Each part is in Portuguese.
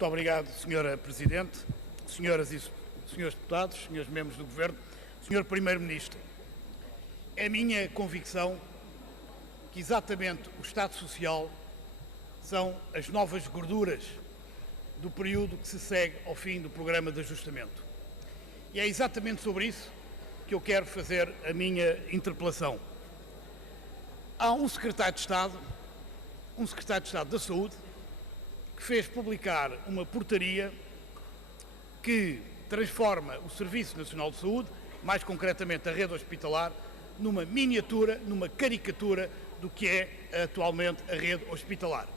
Muito obrigado, Sra. Presidente, senhoras e senhores deputados, senhores membros do Governo, Sr. Primeiro-Ministro. É minha convicção que exatamente o Estado Social são as novas gorduras do período que se segue ao fim do programa de ajustamento. E é exatamente sobre isso que eu quero fazer a minha interpelação. Há um secretário de Estado da Saúde, que fez publicar uma portaria que transforma o Serviço Nacional de Saúde, mais concretamente a rede hospitalar, numa miniatura, numa caricatura do que é atualmente a rede hospitalar.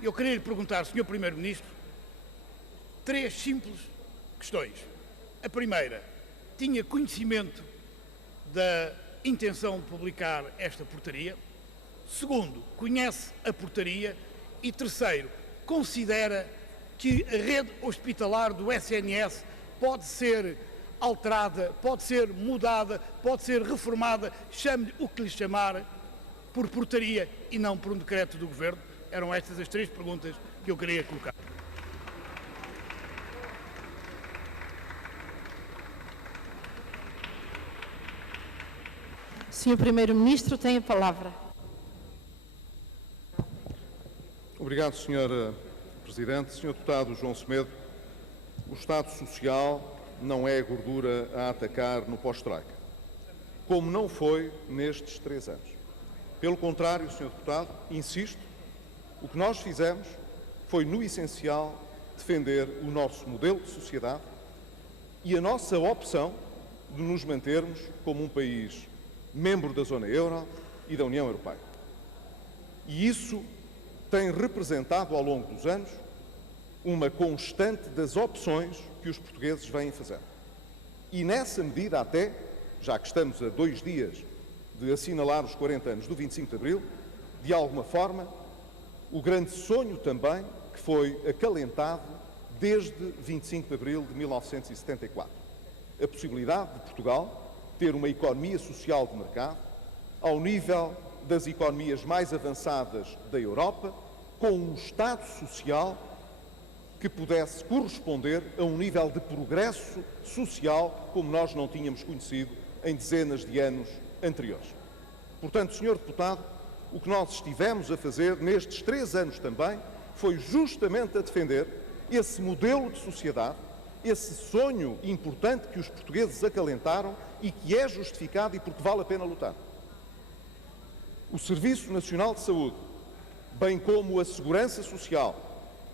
Eu queria lhe perguntar, Sr. Primeiro-Ministro, 3 simples questões. A primeira, tinha conhecimento da intenção de publicar esta portaria? Segundo, conhece a portaria? E terceiro, considera que a rede hospitalar do SNS pode ser alterada, pode ser mudada, pode ser reformada, chame-lhe o que lhe chamar, por portaria e não por um decreto do Governo? Eram estas as 3 perguntas que eu queria colocar. Senhor Primeiro-Ministro, tem a palavra. Obrigado, Sr. Presidente. Sr. Deputado João Semedo, o Estado Social não é a gordura a atacar no pós-Troika, como não foi nestes 3 anos. Pelo contrário, Sr. Deputado, insisto, o que nós fizemos foi, no essencial, defender o nosso modelo de sociedade e a nossa opção de nos mantermos como um país membro da Zona Euro e da União Europeia. E isso tem representado ao longo dos anos uma constante das opções que os portugueses vêm fazendo. E nessa medida até, já que estamos a 2 dias de assinalar os 40 anos do 25 de Abril, de alguma forma, o grande sonho também que foi acalentado desde 25 de Abril de 1974. A possibilidade de Portugal ter uma economia social de mercado ao nível das economias mais avançadas da Europa, com um Estado social que pudesse corresponder a um nível de progresso social como nós não tínhamos conhecido em dezenas de anos anteriores. Portanto, Sr. Deputado, o que nós estivemos a fazer nestes 3 anos também foi justamente a defender esse modelo de sociedade, esse sonho importante que os portugueses acalentaram e que é justificado e porque vale a pena lutar. O Serviço Nacional de Saúde, bem como a Segurança Social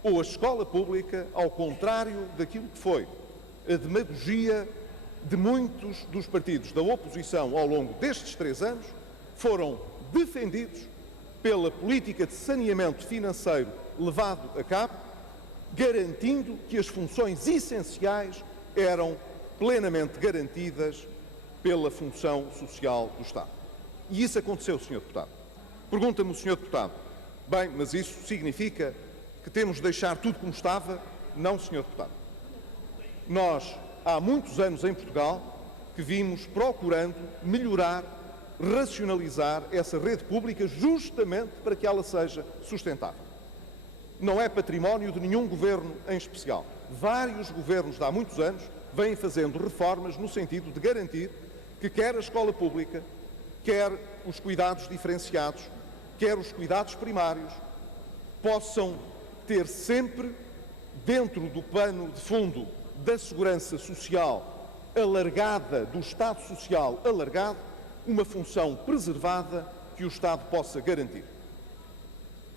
ou a Escola Pública, ao contrário daquilo que foi a demagogia de muitos dos partidos da oposição ao longo destes 3 anos, foram defendidos pela política de saneamento financeiro levado a cabo, garantindo que as funções essenciais eram plenamente garantidas pela função social do Estado. E isso aconteceu, Sr. Deputado. Pergunta-me o Sr. Deputado, bem, mas isso significa que temos de deixar tudo como estava? Não, Sr. Deputado. Nós, há muitos anos em Portugal, que vimos procurando melhorar, racionalizar essa rede pública justamente para que ela seja sustentável. Não é património de nenhum governo em especial. Vários governos de há muitos anos vêm fazendo reformas no sentido de garantir que quer a escola pública, quer os cuidados diferenciados, quer os cuidados primários, possam ter sempre, dentro do plano de fundo da segurança social alargada, do Estado Social alargado, uma função preservada que o Estado possa garantir.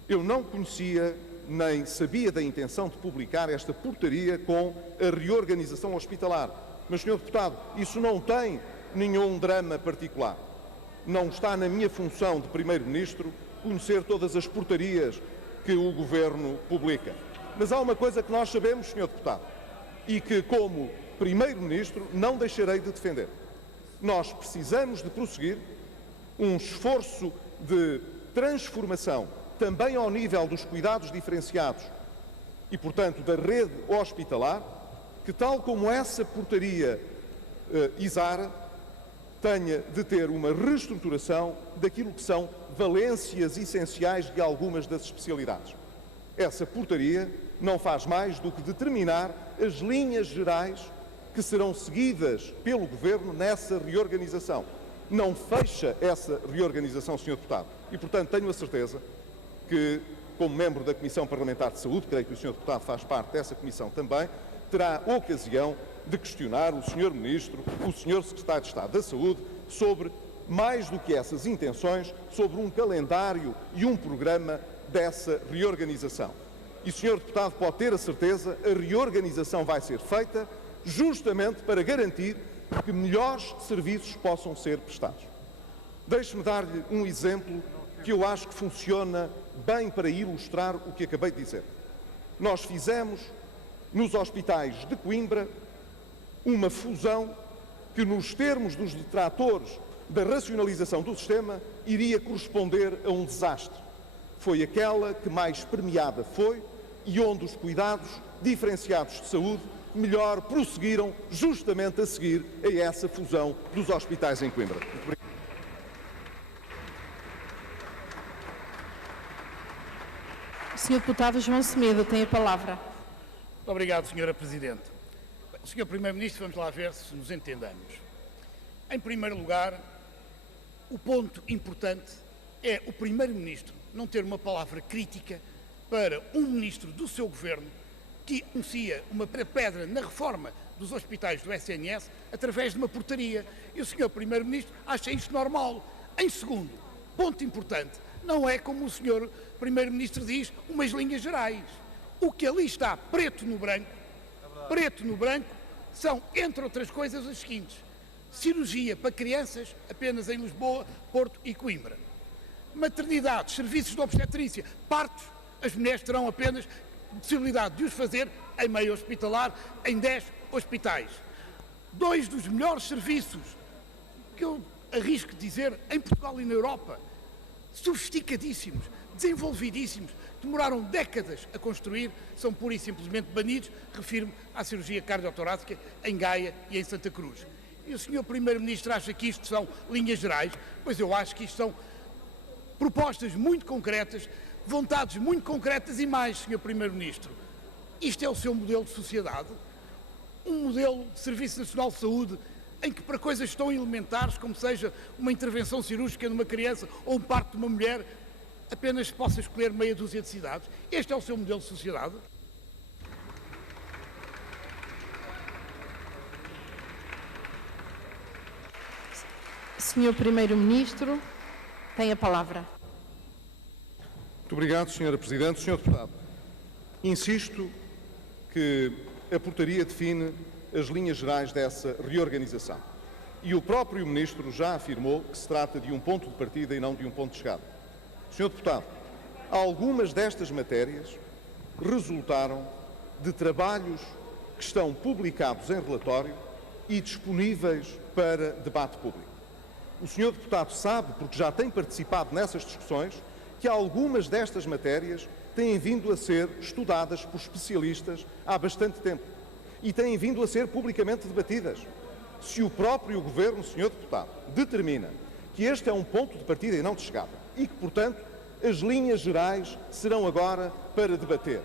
Eu não conhecia nem sabia da intenção de publicar esta portaria com a reorganização hospitalar. Mas, Sr. Deputado, isso não tem nenhum drama particular. Não está na minha função de Primeiro-Ministro conhecer todas as portarias que o Governo publica. Mas há uma coisa que nós sabemos, Sr. Deputado, e que, como Primeiro-Ministro, não deixarei de defender. Nós precisamos de prosseguir um esforço de transformação também ao nível dos cuidados diferenciados e, portanto, da rede hospitalar, que, tal como essa portaria exara, tenha de ter uma reestruturação daquilo que são valências essenciais de algumas das especialidades. Essa portaria não faz mais do que determinar as linhas gerais que serão seguidas pelo Governo nessa reorganização. Não fecha essa reorganização, Sr. Deputado. E, portanto, tenho a certeza que, como membro da Comissão Parlamentar de Saúde, creio que o Sr. Deputado faz parte dessa comissão também, terá ocasião de questionar o Sr. Ministro, o Sr. Secretário de Estado da Saúde, sobre, mais do que essas intenções, sobre um calendário e um programa dessa reorganização. E o Sr. Deputado pode ter a certeza, a reorganização vai ser feita justamente para garantir que melhores serviços possam ser prestados. Deixe-me dar-lhe um exemplo que eu acho que funciona bem para ilustrar o que acabei de dizer. Nós fizemos, nos hospitais de Coimbra, uma fusão que, nos termos dos detratores da racionalização do sistema, iria corresponder a um desastre. Foi aquela que mais premiada foi e onde os cuidados diferenciados de saúde melhor prosseguiram justamente a seguir a essa fusão dos hospitais em Coimbra. Muito obrigado. O Sr. Deputado João Semedo tem a palavra. Muito obrigado, Sra. Presidente. Sr. Primeiro-Ministro, vamos lá ver se nos entendamos. Em primeiro lugar, o ponto importante é o Primeiro-Ministro não ter uma palavra crítica para um Ministro do seu Governo que anuncia uma pedra na reforma dos hospitais do SNS através de uma portaria. E o Sr. Primeiro-Ministro acha isto normal. Em segundo, ponto importante, não é como o Sr. Primeiro-Ministro diz, umas linhas gerais. O que ali está preto no branco, são, entre outras coisas, as seguintes: cirurgia para crianças apenas em Lisboa, Porto e Coimbra. Maternidades, serviços de obstetrícia, partos, as mulheres terão apenas possibilidade de os fazer em meio hospitalar, em 10 hospitais. 2 dos melhores serviços, que eu arrisco dizer, em Portugal e na Europa, sofisticadíssimos, desenvolvidíssimos, demoraram décadas a construir, são pura e simplesmente banidos. Refiro-me à cirurgia cardiotorácica em Gaia e em Santa Cruz. E o Sr. Primeiro-Ministro acha que isto são linhas gerais? Pois eu acho que isto são propostas muito concretas, vontades muito concretas e mais, Sr. Primeiro-Ministro. Isto é o seu modelo de sociedade? Um modelo de Serviço Nacional de Saúde em que, para coisas tão elementares como seja uma intervenção cirúrgica numa criança ou um parto de uma mulher, apenas possa escolher meia dúzia de cidades? Este é o seu modelo de sociedade? Sr. Primeiro-Ministro tem a palavra. Muito obrigado, Sra. Presidente. Sr. Deputado, insisto que a portaria define as linhas gerais dessa reorganização. E o próprio Ministro já afirmou que se trata de um ponto de partida e não de um ponto de chegada. Sr. Deputado, algumas destas matérias resultaram de trabalhos que estão publicados em relatório e disponíveis para debate público. O Sr. Deputado sabe, porque já tem participado nessas discussões, que algumas destas matérias têm vindo a ser estudadas por especialistas há bastante tempo e têm vindo a ser publicamente debatidas. Se o próprio Governo, Sr. Deputado, determina que este é um ponto de partida e não de chegada e que, portanto, as linhas gerais serão agora para debater,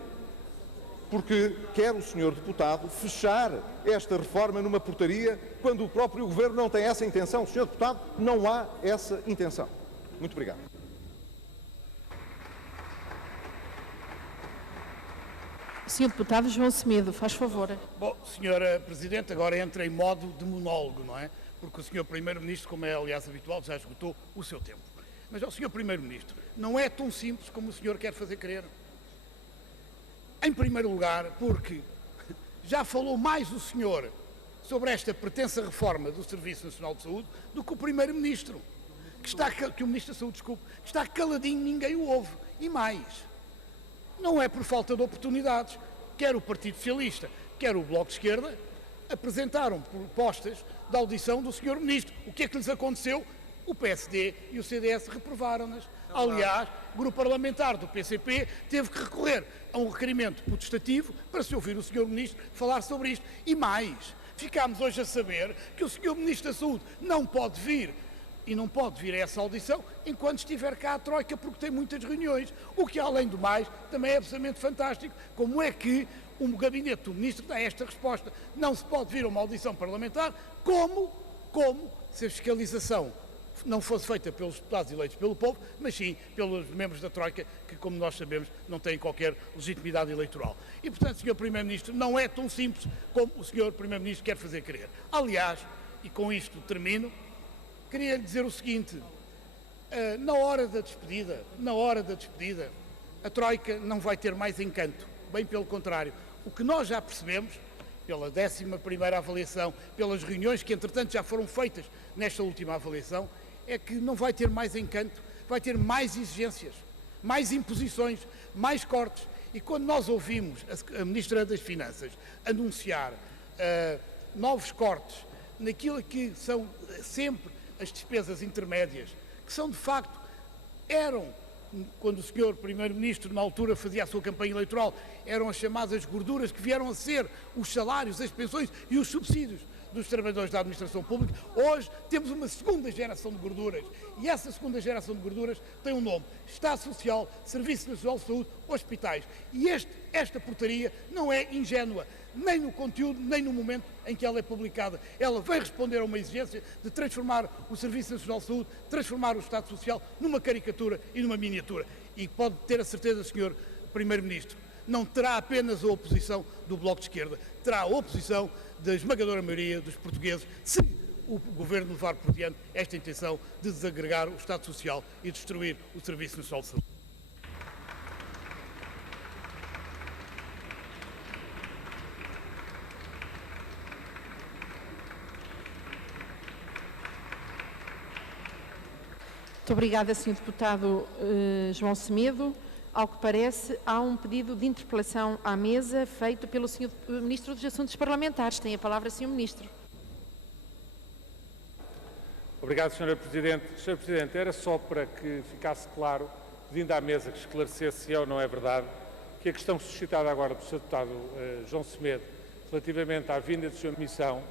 porque quer o Sr. Deputado fechar esta reforma numa portaria quando o próprio Governo não tem essa intenção. Sr. Deputado, não há essa intenção. Muito obrigado. Sr. Deputado João Semedo, faz favor. Bom, Sra. Presidente, agora entra em modo de monólogo, não é? Porque o Sr. Primeiro-Ministro, como é aliás habitual, já esgotou o seu tempo. Mas ao Sr. Primeiro-Ministro, não é tão simples como o senhor quer fazer crer. Em primeiro lugar, porque já falou mais o senhor sobre esta pretensa reforma do Serviço Nacional de Saúde do que o Primeiro-Ministro, que o Ministro da Saúde, desculpe, que está caladinho, ninguém o ouve. E mais, não é por falta de oportunidades. Quer o Partido Socialista, quer o Bloco de Esquerda, apresentaram propostas de audição do Sr. Ministro. O que é que lhes aconteceu? O PSD e o CDS reprovaram-nas. Aliás, o grupo parlamentar do PCP teve que recorrer a um requerimento potestativo para se ouvir o Sr. Ministro falar sobre isto. E mais, ficámos hoje a saber que o Sr. Ministro da Saúde não pode vir e não pode vir a essa audição enquanto estiver cá a Troika, porque tem muitas reuniões, o que, além do mais, também é absolutamente fantástico. Como é que o gabinete do Ministro dá esta resposta? Não se pode vir a uma audição parlamentar como se a fiscalização não fosse feita pelos deputados eleitos pelo povo, mas sim pelos membros da Troika, que, como nós sabemos, não têm qualquer legitimidade eleitoral. E, portanto, Sr. Primeiro-Ministro, não é tão simples como o Sr. Primeiro-Ministro quer fazer crer. Aliás, e com isto termino, queria lhe dizer o seguinte: na hora da despedida, a Troika não vai ter mais encanto, bem pelo contrário. O que nós já percebemos, pela 11ª avaliação, pelas reuniões que, entretanto, já foram feitas nesta última avaliação, é que não vai ter mais encanto, vai ter mais exigências, mais imposições, mais cortes. E quando nós ouvimos a Ministra das Finanças anunciar novos cortes naquilo que são sempre as despesas intermédias, que são de facto, quando o Sr. Primeiro-Ministro na altura fazia a sua campanha eleitoral, eram as chamadas gorduras, que vieram a ser os salários, as pensões e os subsídios dos trabalhadores da administração pública. Hoje temos uma segunda geração de gorduras, e essa segunda geração de gorduras tem um nome: Estado Social, Serviço Nacional de Saúde, hospitais. E esta portaria não é ingênua, nem no conteúdo, nem no momento em que ela é publicada. Ela vai responder a uma exigência de transformar o Serviço Nacional de Saúde, transformar o Estado Social numa caricatura e numa miniatura. E pode ter a certeza, Sr. Primeiro-Ministro, não terá apenas a oposição do Bloco de Esquerda, terá a oposição da esmagadora maioria dos portugueses, se o Governo levar por diante esta intenção de desagregar o Estado Social e destruir o Serviço Nacional de Saúde. Muito obrigada, Sr. Deputado João Semedo. Ao que parece, há um pedido de interpelação à mesa feito pelo Sr. Ministro dos Assuntos Parlamentares. Tem a palavra, Sr. Ministro. Obrigado, Sra. Presidente. Sr. Presidente, era só para que ficasse claro, pedindo à mesa que esclarecesse se é ou não é verdade, que a questão suscitada agora do Sr. Deputado João Semedo, relativamente à vinda de sua missão,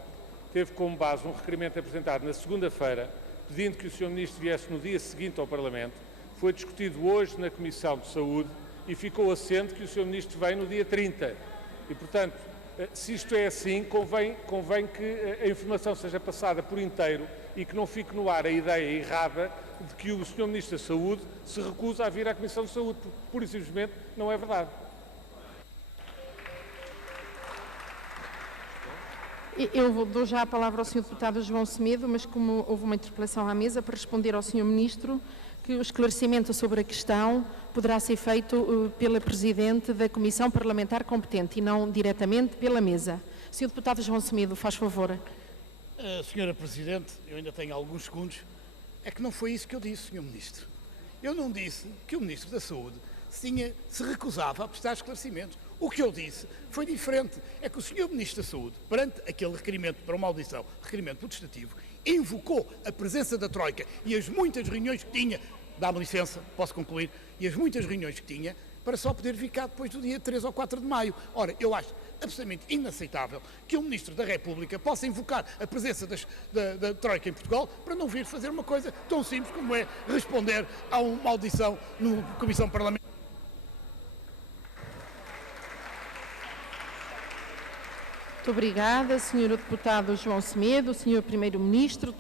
teve como base um requerimento apresentado na segunda-feira, pedindo que o Sr. Ministro viesse no dia seguinte ao Parlamento. Foi discutido hoje na Comissão de Saúde e ficou assente que o Sr. Ministro vem no dia 30. E, portanto, se isto é assim, convém que a informação seja passada por inteiro e que não fique no ar a ideia errada de que o Sr. Ministro da Saúde se recusa a vir à Comissão de Saúde, porque, pura e simplesmente, não é verdade. Eu dou já a palavra ao Sr. Deputado João Semedo, mas como houve uma interpelação à mesa, para responder ao Sr. Ministro, que o esclarecimento sobre a questão poderá ser feito pela Presidente da Comissão Parlamentar competente e não diretamente pela mesa. Sr. Deputado João Semedo, faz favor. Senhora Presidente, eu ainda tenho alguns segundos. É que não foi isso que eu disse, Sr. Ministro. Eu não disse que o Ministro da Saúde se recusava a prestar esclarecimentos. O que eu disse foi diferente. É que o Sr. Ministro da Saúde, perante aquele requerimento para uma audição, requerimento protestativo, invocou a presença da Troika e as muitas reuniões que tinha, dá-me licença, posso concluir, e as muitas reuniões que tinha, para só poder vir cá depois do dia 3 ou 4 de maio. Ora, eu acho absolutamente inaceitável que um Ministro da República possa invocar a presença da Troika em Portugal para não vir fazer uma coisa tão simples como é responder a uma audição na Comissão Parlamentar. Muito obrigada, Sr. Deputado João Semedo, Sr. Primeiro-Ministro.